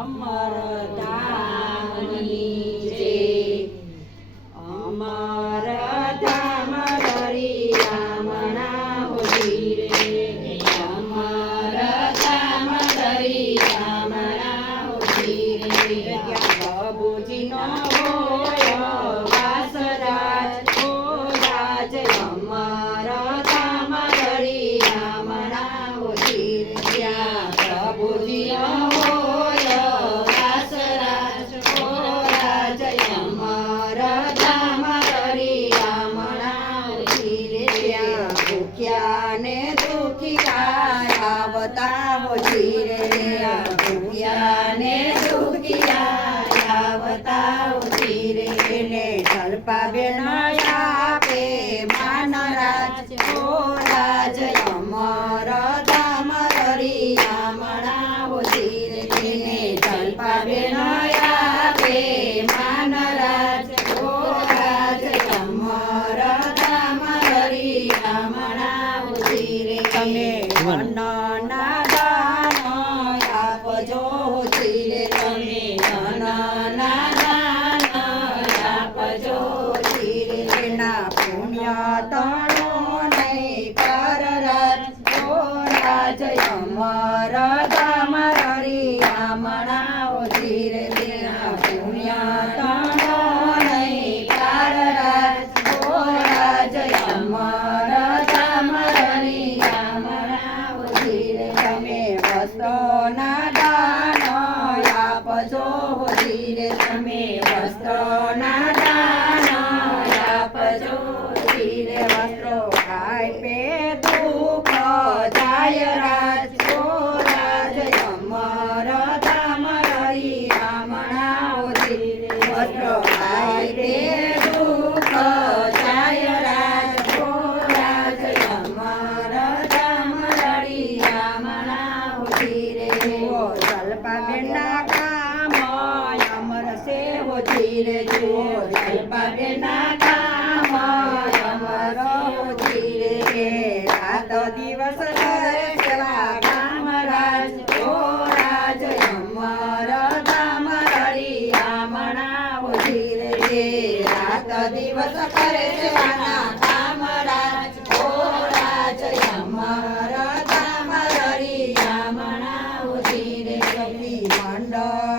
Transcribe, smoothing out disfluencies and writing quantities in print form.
અમર ધામની જય। અમર ધામ દરિયામણા હોજી રે, અમર ધામ દરિયામણા હોજી રે। ત્યાં પ્રભુજીનો હોય વાસ રાજ, ઓ રાજ અમર ધામ દરિયામણા હોજી રે। ત્યાં પ્રભુજીનો હોય વાસ રાજ, ઓ રાજ અમર ધામ દરિયામણા હોજી રે। ત્યાં ભૂખ્યા ને દુખિયા આવતા હોજી રે, ભૂખ્યા ને દુખિયા આવતા હોજી રે। ને જલપાબેન આપે માન રાજ, ઓ રાજ અમર ધામ દરિયામણા હોજી રે। ને જલપાબેન આપે માન રાજ, ઓ રાજ અમર ધામ દરિયામણા હોજી રે। તમે અન્નના દાન આપજો હોજી રે, તમે અન્નના દાન આપજો હોજી રે। એના પુણ્ય તણો નહીં પર રાજ, ઓ રાજ અમર ધામ દરિયામણા હોજી રે। એના પુણ્ય તણો નહીં પર રાજ, ઓ રાજ અમર ધામ દરિયામણા હોજી રે। તમે વસ્ત્રોના દાન આપજો હોજી રે, તમે વસ્ત્રોના દાન આપજો હોજી રે। વસ્ત્રો આપે દુઃખ જાય રાજ, ઓ રાજ અમર ધામ દરિયામણા હોજી રે। વસ્ત્રો આપે દુઃખ જાય રાજ, ઓ રાજ અમર ધામ દરિયામણા હોજી રે। જુઓ જલપાબેનના કામ અમર છે હોજી રે, જુઓ જલપાબેનના કામ અમર હોજી રે। રાત દિવસ કરે સેવા કામ રાજ, ઓ રાજ અમર ધામ દરિયામણા હોજી રે। રાત દિવસ કરે સેવાના કામ રાજ, ઓ રાજ અમર ધામ દરિયામણા હોજી રે। મંડળ